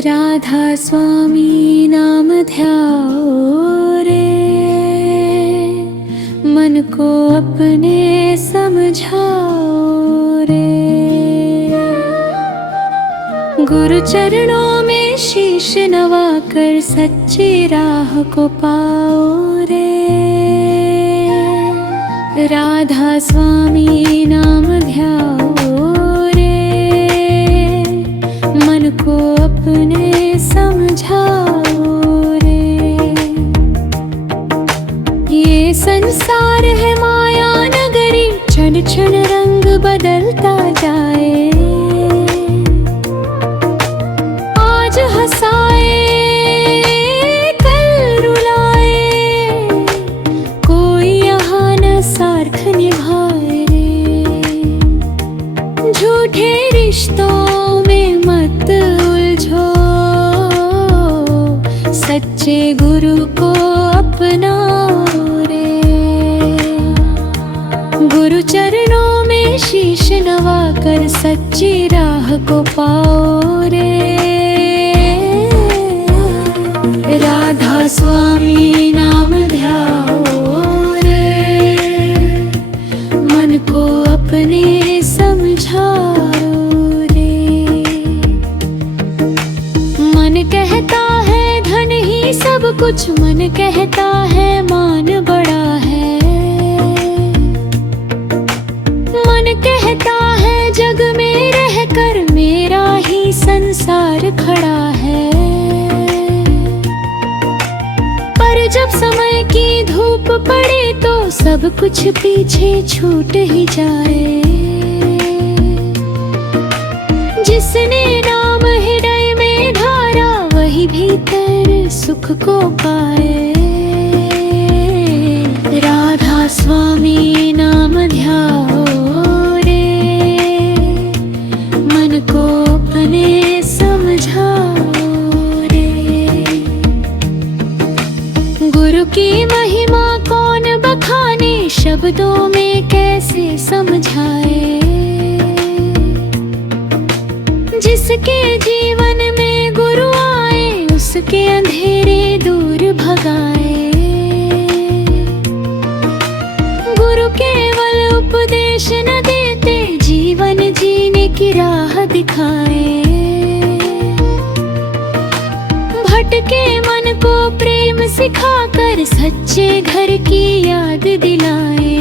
राधा स्वामी नाम ध्याओ रे, मन को अपने समझाओ रे। गुरु चरणों में शीश नवाकर सच्ची राह को पाओ रे। राधा स्वामी नाम ध्याओ रे, मन को अपने समझाओ रे। ये संसार है माया नगरी, क्षण क्षण रंग बदलता जाए। आज हंसाए कल रुलाए, कोई यहाँ न सार्थ निभाए रे। झूठे रिश्तों में मत उलझो, सच्चे गुरु को अपनाओ रे। गुरु चरणों में शीश नवाकर सच्ची राह को पाओ रे। राधा स्वामी नाम ध्याओ रे, मन को अपने समझाओ रे। मन कहता है धन ही सब कुछ, मन कहता है मान बड़ा है। मन कहता है जग में रहकर मेरा ही संसार खड़ा है। पर जब समय की धूप पड़े तो सब कुछ पीछे छूट ही जाए। जिसने नाम हृदय में धारा, वही भीतर सुख को पाए। राधा स्वामी नाम ध्याओ रे, मन को अपने समझाओ रे। गुरु की महिमा कौन बखाने, शब्दों में कैसे समझाए। जिसके जीवन में गुरु आए, उसके अंधेरे दूर भगाए। गुरु केवल उपदेश न देते, जीवन जीने की राह दिखाए। भटके मन को प्रेम सिखाकर सच्चे घर की याद दिलाए।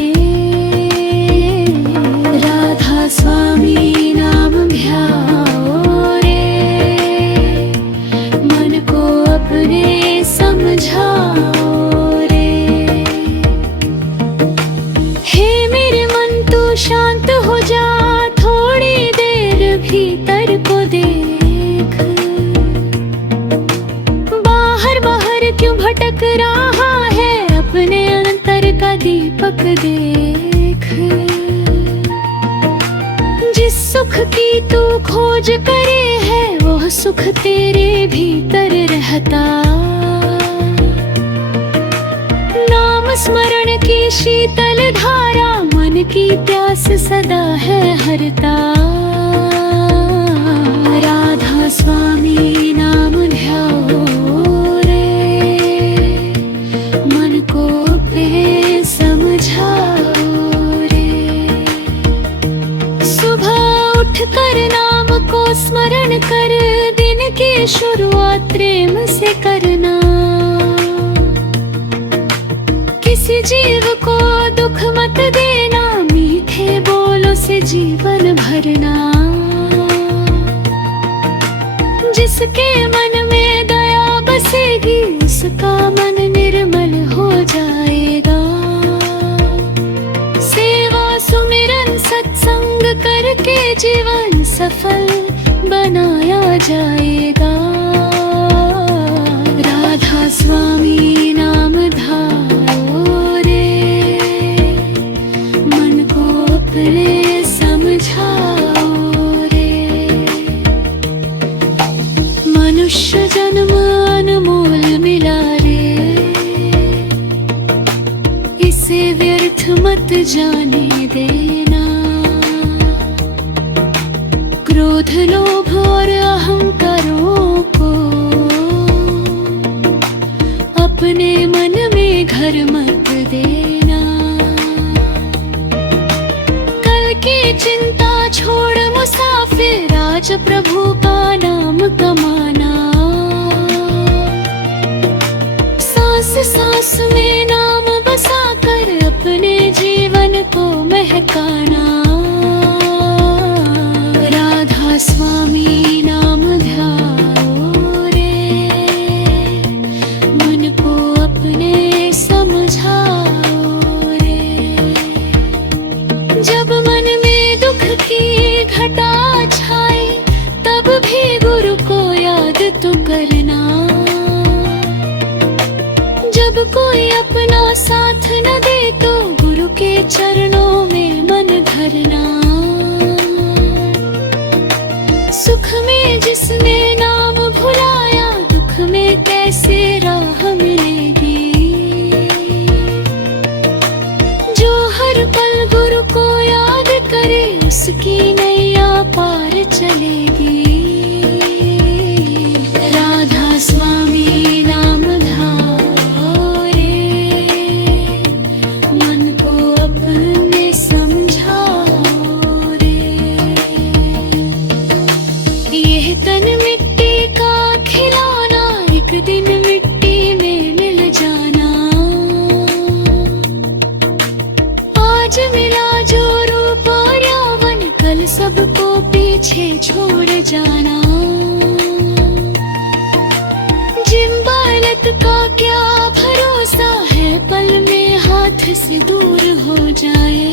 राधा स्वामी नाम ध्याओ रे, मन को अपने समझाओ रे। हे मेरे मन तू शांत हो जा, थोड़ी देर भीतर को देख। बाहर बाहर क्यों भटक रहा है, अपने अंतर का दीपक देख। जिस सुख की तू खोज करे है, वह सुख तेरे भीतर रहता। नाम स्मरण की शीतल धारा, मन की प्यास सदा है हरता। राधा स्वामी नाम ध्याओ रे, मन को अपने समझाओ रे। सुबह उठकर नाम को स्मरण कर, दिन की शुरुआत प्रेम से करना। किसी जीव को दुख मत देना, मीठे बोलों से जीवन भरना। जिसके मन में दया बसेगी, उसका मन निर्मल हो जाएगा। सेवा सुमिरन सत्संग करके जीवन सफल बनाया जाएगा। राधा स्वामी नाम ध्याओ रे, मन को अपने समझाओ रे। मनुष्य जन्म अनमोल मिला रे, इसे व्यर्थ मत जाने देना। क्रोध लोभ और अहंकारों को अपने मन में घर मत देना। कल की चिंता छोड़ मुसाफिर आज प्रभु का नाम कमाना। सांस सांस में नाम बसा कर अपने जीवन को महकाना। राधा स्वामी नाम ध्याओ रे, मन को अपने समझाओ रे। जब मन में दुख की घटा छाए तब भी गुरु को याद तो करना। जब कोई अपना साथ न दे तो गुरु के चरणों में मन धरना। सुख में जिसने नाम भुलाया दुख में कैसे राह मिलेगी। जो हर पल गुरु को याद करे उसकी नैया पार चलेगी। राधा स्वामी नाम ध्याओ रे, मन को अपने समझाओ रे। यह तन मिट्टी का खिलौना एक दिन मिट्टी में मिल जाना। आज मिला जो रूप और यौवन कल सबको पीछे छोड़ जाना। जिन बालक का क्या भरोसा है पल में हाथ से दूर हो जाए।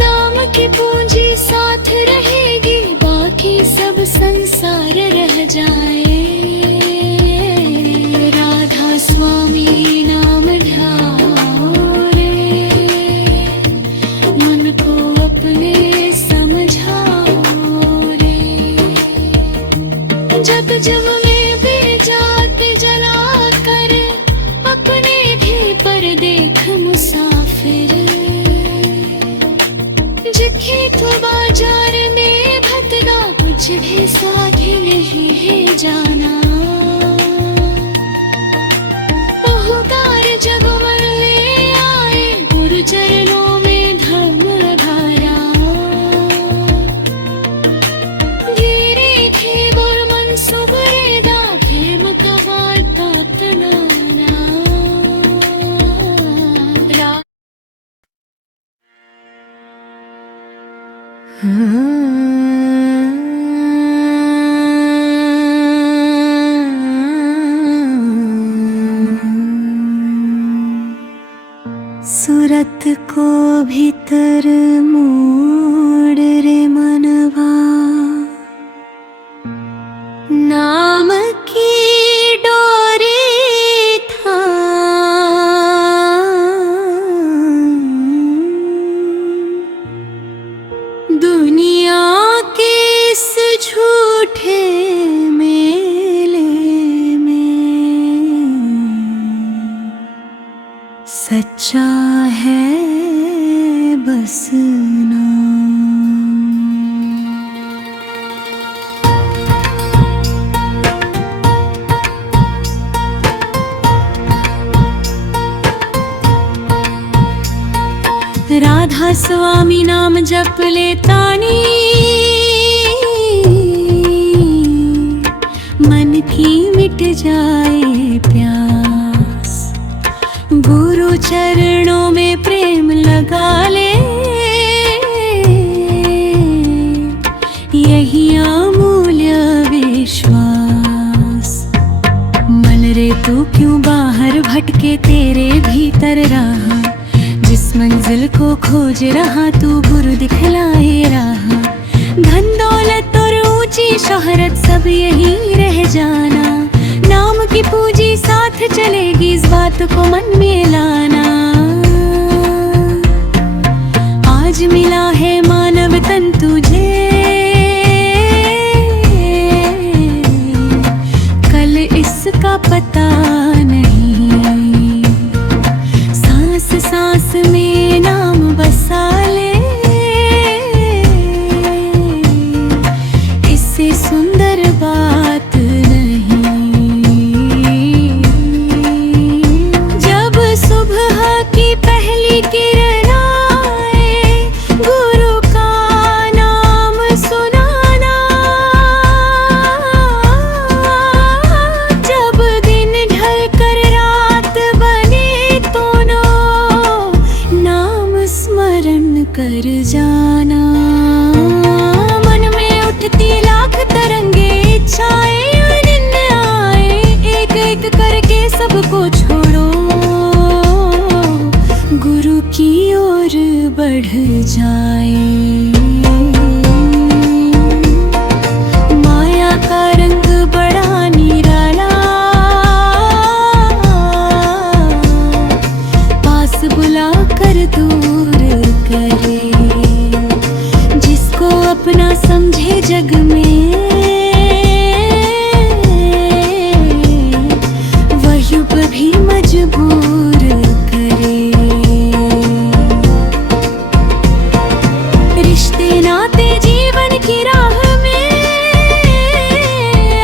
नाम की पूंजी साथ रहेगी बाकी सब संसार रह जाए। राधा स्वामी नाम ध्याओ रे, मन को अपने समझाओ रे। जब जब में भी जाते जला कर अपने भी पर देख मुसाफिर। खेत बाजार में भटका कुछ भी साथ नहीं है जाना। बहुकार जब मन ले आए गुरु चरणों में धर्म धारा। धीरे थे बोल मन सुबरेदा प्रेम का वार्ता अपनाना। सूरत को भीतर मोड़ रे मनवा, नाम की डोरी था। दुनिया के इस झूठे मेले में सच्चा है बस नाम। राधा स्वामी नाम जप लेतानी, मन की मिट जाए प्यास। गुरु चरणों में प्रेम लगा ले, यही अमूल्य विश्वास। मन रे तू क्यों बाहर भटके, तेरे भीतर रहा। जिस मंजिल को खोज रहा तू गुरु दिखलाए रहा। धन दौलत और ऊंची शोहरत सब यही रह जाना। नाम की पूंजी साथ चलेगी, इस बात को मन में लाना। आज मिला है मानव तन तुझे, कल इसका पता नहीं। सांस सांस में नाम बसा ले, इससे सुंदर बात नहीं। कर जाना। मन में उठती लाख तरंगे, इच्छाएं अनिन्न आए, एक एक करके सबको छोड़ो, गुरु की ओर बढ़ जाए। माया का रंग बड़ा निराला, पास बुला कर दूर करे, जिसको अपना समझे जग में, वह यूं भी मजबूर करे। रिश्ते नाते जीवन की राह में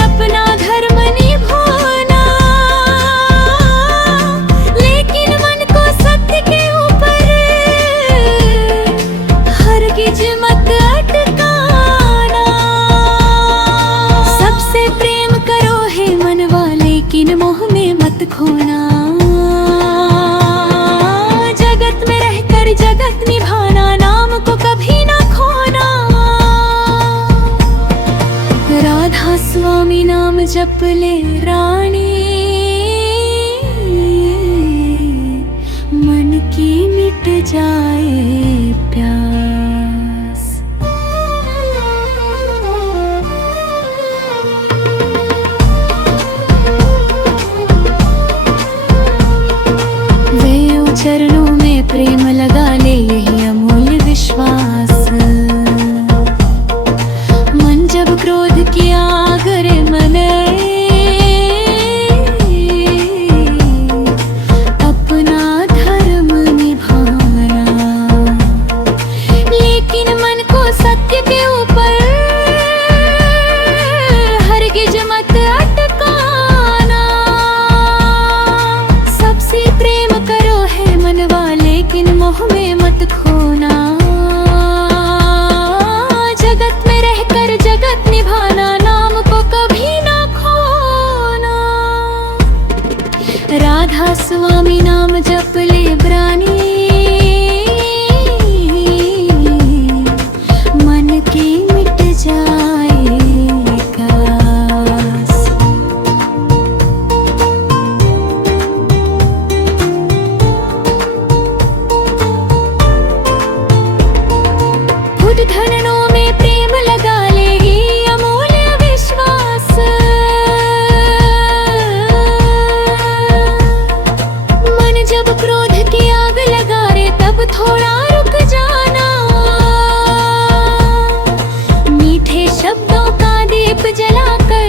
अपना धर्म निभाना, लेकिन मन को सत्य के ऊपर हरगिज मत अटकाना। सबसे प्रेम करो है मनवा, लेकिन मोह में मत खोना। जगत में रहकर जगत निभाना, नाम को कभी ना खोना। राधा स्वामी नाम जप ले रानी, मन की मिट जाए प्यास। वे चरणों में प्रेम लगा ले, यही अमूल्य विश्वास। मन जब क्रोध किया करे मन, अपना धर्म निभाना, लेकिन मन को सत्य के ऊपर हरगिज मत अटकाना। सबसे प्रेम करो है मनवा, लेकिन मोह में मत खोना। जगत में रहकर जगत निभाना, नाम को कभी ना खोना। राधा स्वामी नाम जप ले ब्रानी, मन की मिट जाए कास। खुद धननों में प्रेम लगा ले, ही अमूल्य विश्वास। मन जब क्रोध की आग लगा रे, तब थोड़ा रुक जाना। मीठे शब्दों का दीप जलाकर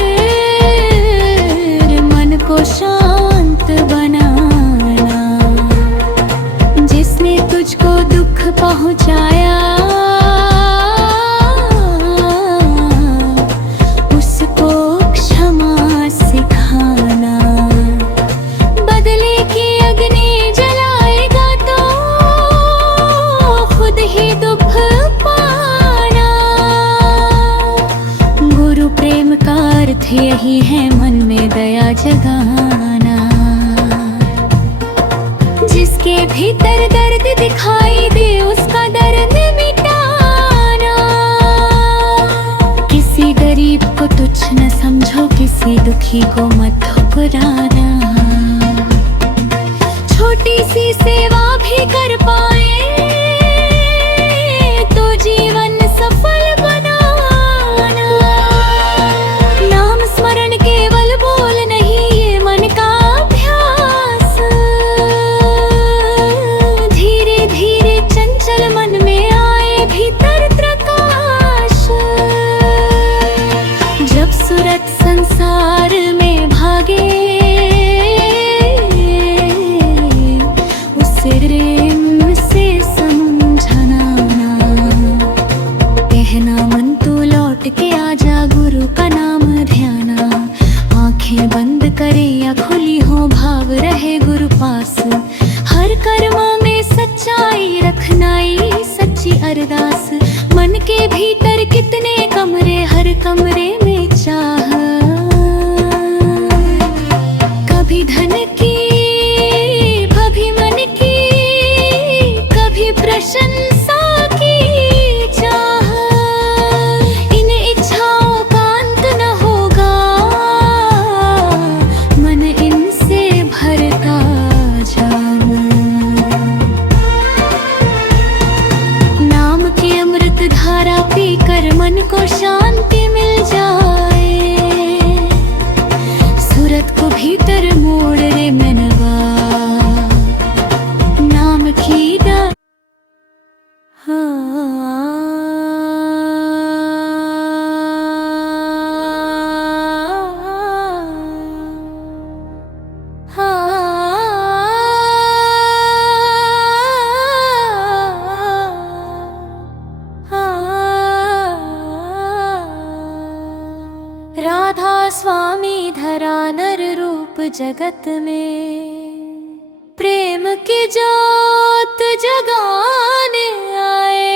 मन को शांत बनाना। जिसने तुझको दुख पहुंचाया, उसको क्षमा सिखाना। बदले की अग्नि जलाएगा तो खुद ही दुख पाना। गुरु प्रेम का अर्थ यही है, मन में दया जगाना। जिसके भीतर दर्द दिखाई दे, उसका दर्द मिटाना। किसी गरीब को तुच्छ न समझो, किसी दुखी को मत ठुकराना। छोटी सी सेवा भी कर पाए तो जीवन सफल बनाना। नाम स्मरण केवल बोल नहीं, ये मन का अभ्यास। धीरे धीरे चंचल मन में आए भीतर प्रकाश। जब सूरत संसार में भागे, उसे प्रेम से समझाना। कहना मन तू लौट के आजा, गुरु का नाम ध्याना। आंखें बंद करे या खुली हो, भाव रहे गुरु पास। हर कर्म में सच्चाई रखना, ये सच्ची अरदास। मन के भीतर कितने कमरे, हर कमरे में चाह। कभी धन की, कभी मन की, कभी प्रशंसा की। मन को शांति मिल जाए। सूरत को भीतर मोड़ रे मनवा, नाम खीदा राधा स्वामी धरा नर रूप जगत में, प्रेम की जोत जगाने आए।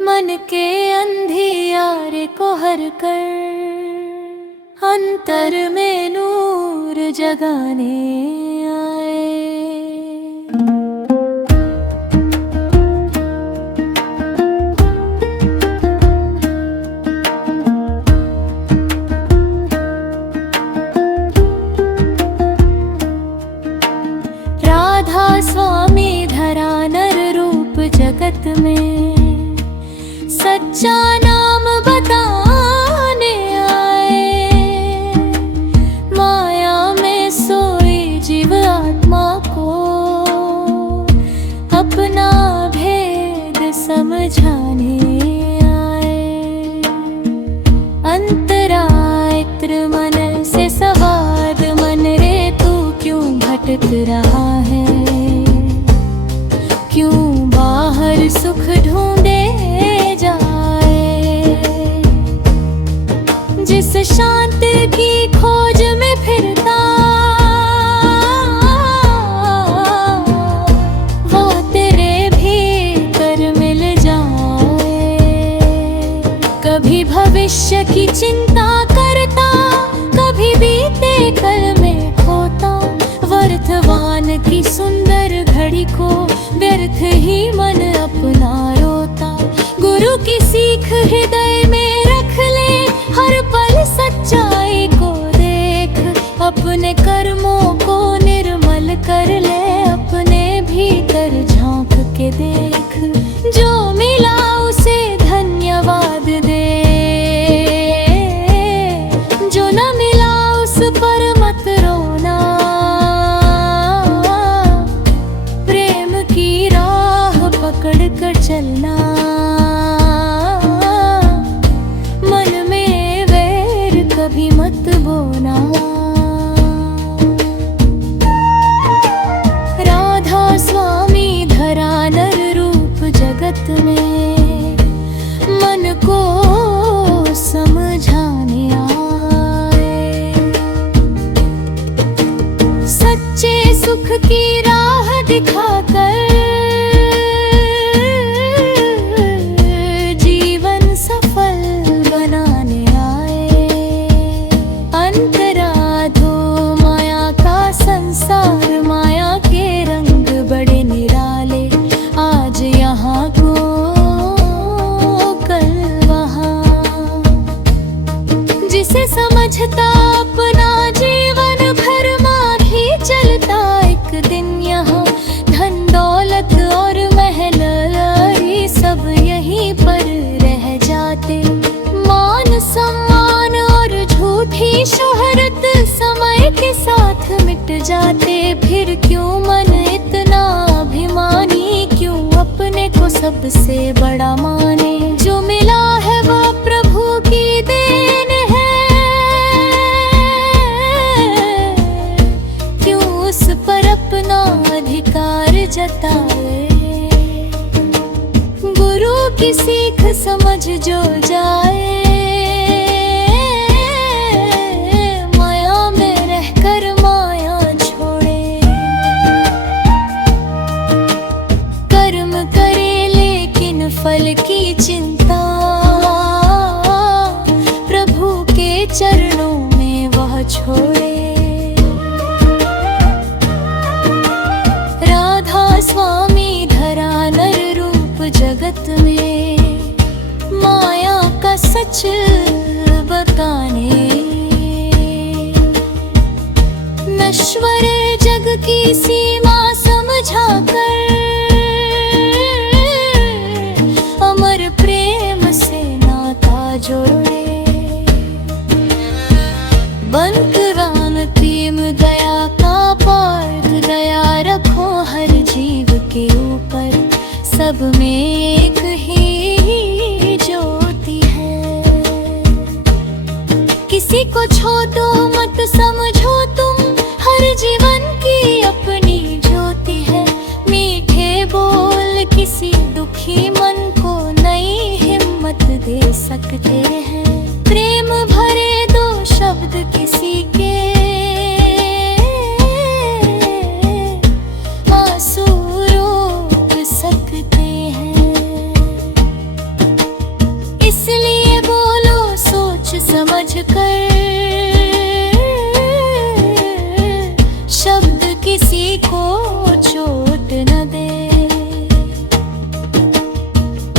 मन के अंधियारे को हर कर अंतर में नूर जगाने आए। स्वामी धरा नर रूप जगत में, सच्चा नाम बताने आए। माया में सोई जीव आत्मा को अपना भेद समझाने आए। अंतरायत्र मन से सवाद, मन रे तू क्यों भटक रहा है? क्यों बाहर सुख ढूंढे जाए? जिस शांति की खोज में फिरता, वो तेरे भीतर मिल जाए। कभी भविष्य की चिंता करता, कभी बीते कल में खोता। वर्तमान की सुंदर घड़ी को व्यर्थ ही मन अपना रोता। गुरु की सीख हृदय में रख ले, हर पल सच्चाई को देख। अपने कर्मों को निर्मल कर ले, अपने भीतर झांक के देख। जो मिला उसे धन्यवाद दे, जो न मिला उस पर मत रोना। पकड़ कर चलना, मन में वैर कभी मत बोना। राधा स्वामी धरा नर रूप जगत में, मन को समझाने आए। सच्चे सुख की राह दिखाकर समझता अपना जीवन भर मार ही चलता। एक दिन यहाँ धन दौलत और महल सब यहीं पर रह जाते। मान सम्मान और झूठी शोहरत समय के साथ मिट जाते। फिर क्यों मन इतना अभिमानी, क्यों अपने को सबसे बड़ा माने? जो मिला है वो प्रभु की देन है, पर अपना अधिकार जताए। गुरु की सीख समझ जो जाए, माया में रहकर माया छोड़े। कर्म करे लेकिन फल की चिंता, प्रभु के चरणों में वह छोड़े। स्वामी धरा नर रूप जगत में, माया का सच बताने। नश्वर जग की सीमा समझा कर, अमर प्रेम सब में एक ही ज्योति है। किसी को छोड़ो मत समझो तुम, हर जीवन की अपनी ज्योति है। मीठे बोल किसी दुखी मन को नई हिम्मत दे सकते हैं। प्रेम भरे दो शब्द किसी के आंसू रोक सकते हैं। इसलिए बोलो सोच समझ कर, शब्द किसी को चोट न दे।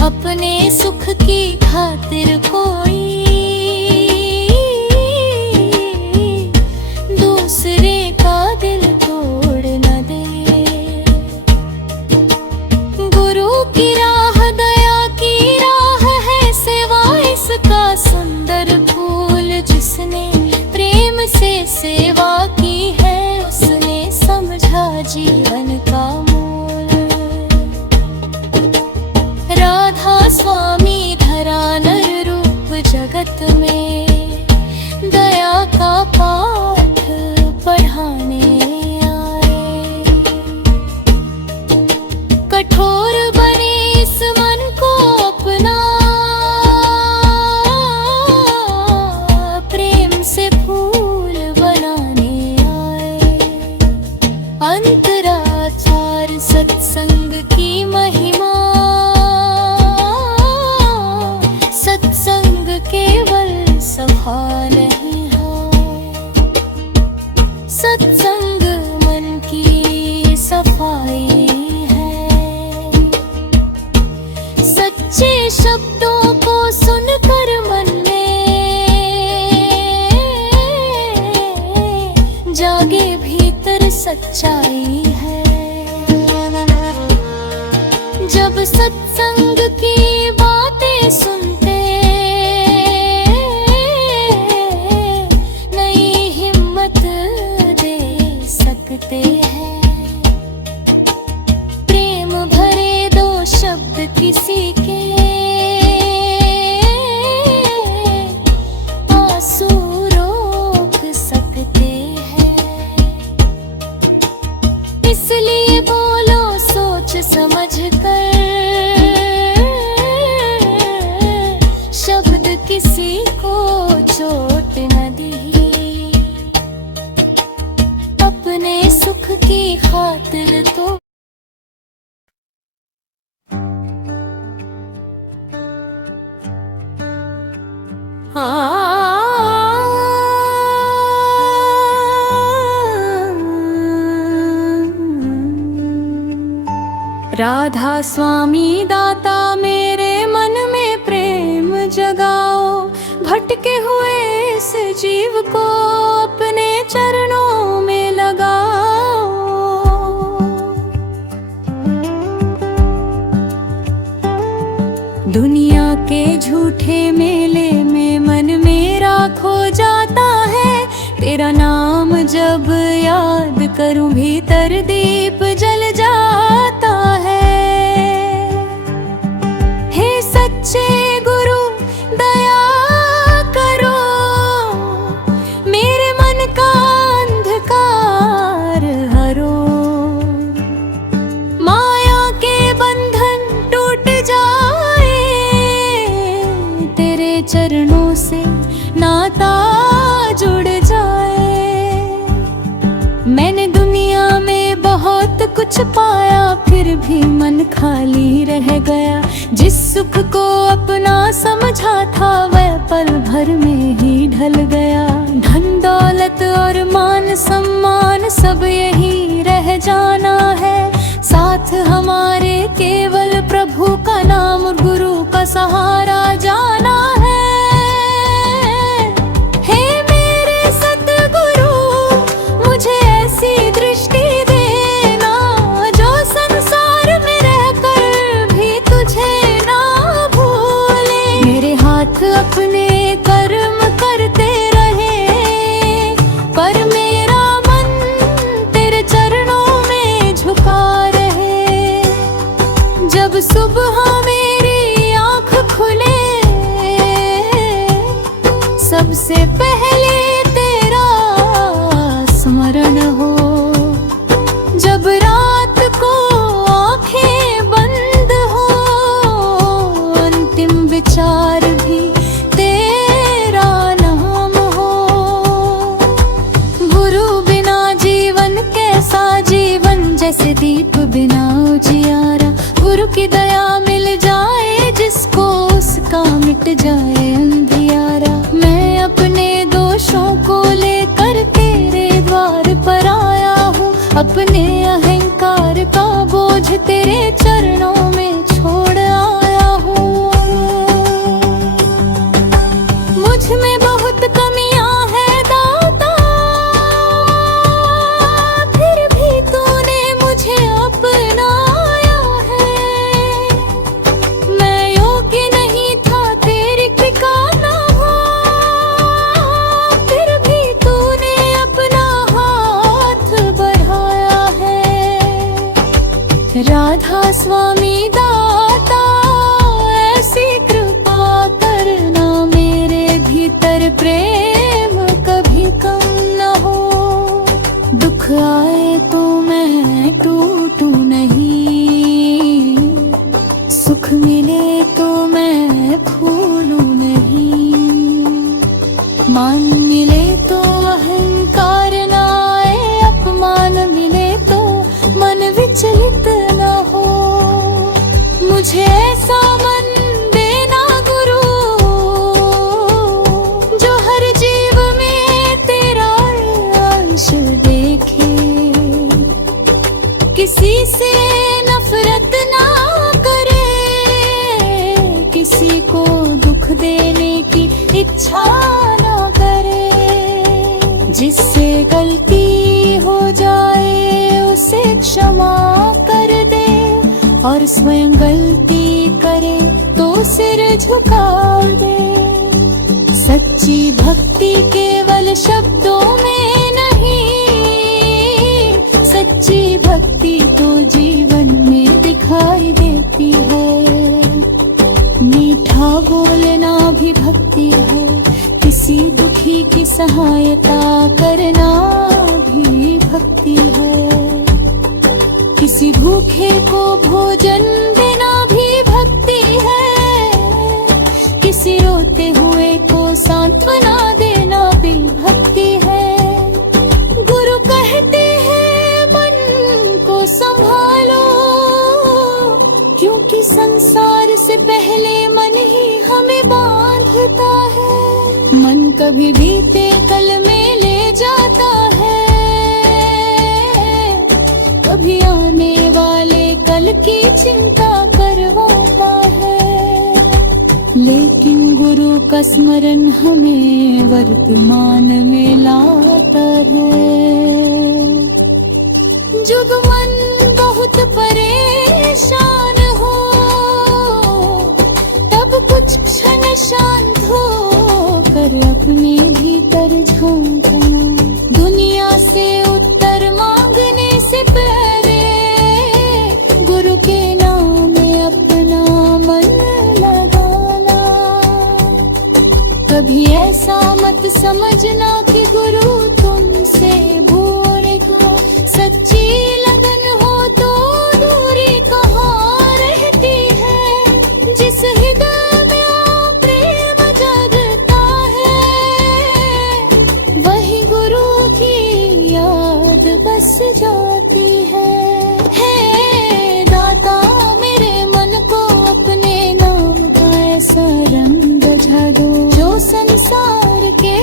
अपने सुख की खातिर कोई दूसरे का दिल तोड़ न दे। गुरु की राह दया की राह है, सेवा इसका सुंदर फूल। जिसने प्रेम से सेवा की है, उसने समझा जीवन का मूल। राधा स्वामी धरा नर रूप जगत में, दया का पाठ पढ़ाने आए। कठोर बने इस मन को अपना, प्रेम से फूल बनाने आए। अंतराचार सत्संग की महिमा, सत्संग केवल सभा नहीं है। सत्संग मन की सफाई है। सच्चे शब्दों को सुनकर मन में जागे भीतर सच्चाई है। जब सत्संग की बातें सुनते, नई हिम्मत दे सकते हैं। प्रेम भरे दो शब्द किसी के आंसू रोक सकते हैं। इसलिए बोलो सोच समझ कर, शब्द किसी को चोट न दी। अपने सुख की खातिर तो राधा स्वामी दाता मेरे मन में प्रेम जगाओ। भटके हुए इस जीव को अपने चरणों में लगाओ। दुनिया के झूठे मेले में मन मेरा खो जाता है। तेरा नाम जब याद करूं भीतर दीप जल जाता है। हे सच्चे गुरु दया करो, मेरे मन का अंधकार हरो। माया के बंधन टूट जाए, तेरे चरणों से नाता जुड़ जाए। मैंने दुनिया में बहुत कुछ पाया, फिर भी मन खाली रह गया। जिस सुख को अपना समझा था, वह पल भर में ही ढल गया। धन दौलत और मान सम्मान सब यही रह जाना है। साथ हमारे केवल प्रभु का नाम और गुरु का सहारा जाना है। हे मेरे सतगुरु, मुझे ऐसी दृष्टि देना, जो संसार में रहकर भी तुझे ना भूले। मेरे हाथ अपने कर्म करते रहे, पर मेरा मन तेरे चरणों में झुका रहे। जब जब सुबह मेरी आँख खुले सबसे पहले तेरा स्मरण हो। जब रात को आँखें बंद हो अंतिम विचार भी तेरा नाम हो। गुरु बिना जीवन कैसा, जीवन जैसे दीप बिना उजियारा। गुरु की दया मिल जाए जिसको उसका मिट जाए अंधियारा। मैं अपने दोषों को लेकर तेरे द्वार पर आया हूँ, अपने अहंकार का बोझ तेरे चरणों में छोड़ आया हूँ। मुझ में बहुत कमियां हैं दाता, फिर भी तूने मुझे अपनाया है। मैं योग्य नहीं था तेरी कृपा ना हो, फिर भी तूने अपना हाथ बढ़ाया है। राधा स्वामी दाता ऐसी कृपा करना, मेरे भीतर प्रेम कभी कम न हो। दुख आए तो मैं टूटूं नहीं, सुख मिले तो मैं फूलूं नहीं। मान मिले तो अहंकार न आए, अपमान मिले तो मन विचलित न हो। मुझे ऐसा मन देना गुरु जो हर जीव में तेरा अंश देखे। किसी से नफरत ना करे, किसी को दुख देने की इच्छा ना करे। जिससे गलती हो जाए उसे क्षमा कर दे, और स्वयं गलती करे तो सिर झुका दे। सच्ची भक्ति केवल शब्दों में नहीं, सच्ची भक्ति तो जीवन में दिखाई देती है। मीठा बोलना भी भक्ति है, किसी दुखी की सहायता करना भी भक्ति है। किसी भूखे को भोजन देना भी भक्ति है, किसी रोते हुए को सांत्वना देना भी भक्ति है। गुरु कहते हैं मन को संभालो, क्योंकि संसार से पहले मन ही हमें बांधता है। मन कभी बीते कल में ले जाता है, कभी आने वाले कल की चिंता करवाता है। लेकिन गुरु का स्मरण हमें वर्तमान में लाता है। जब मन बहुत परेशान हो तब कुछ क्षण शांत हो कर अपने भीतर झांकना। दुनिया से उत्तर मांगने से पहले गुरु के नाम में अपना मन लगाना। कभी ऐसा मत समझना कि गुरु तुमसे भूलेगा, सच्ची लगन हो तो दूरी कहाँ रहती है। जिस हृदय में प्रेम जगता है वही गुरु की याद बस जाती है। हे दाता मेरे मन को अपने नाम का ऐसा रंग बझा दो, जो संसार के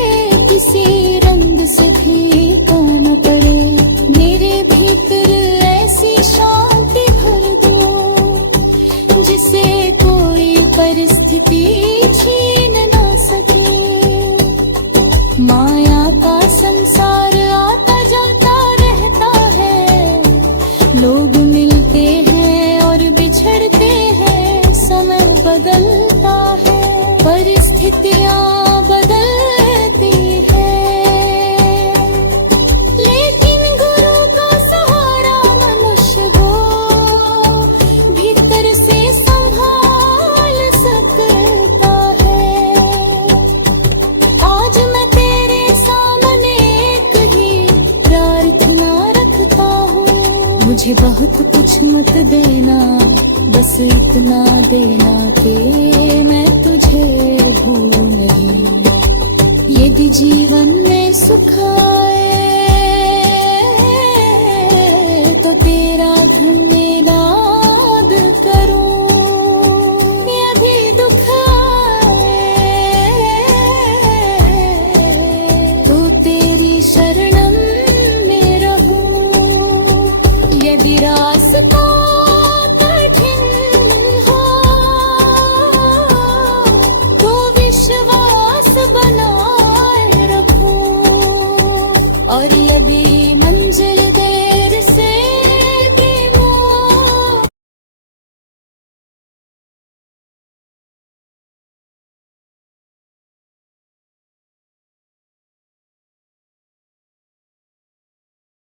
किसी रंग से फीका न पड़े। मेरे भीतर ऐसी शांति भर दो जिसे कोई परिस्थिति छीन ना सके। माया का संसार आता जाता रहता है, लोग मिलते हैं और बिछड़ते हैं, समय बदलता है, परिस्थितियाँ बदलती है। लेकिन गुरु का सहारा मनुष्य को भीतर से साथ देना, बस इतना देना कि मैं तुझे भूल नहीं। यदि जीवन में सुख आए तो तेरा धन मेरा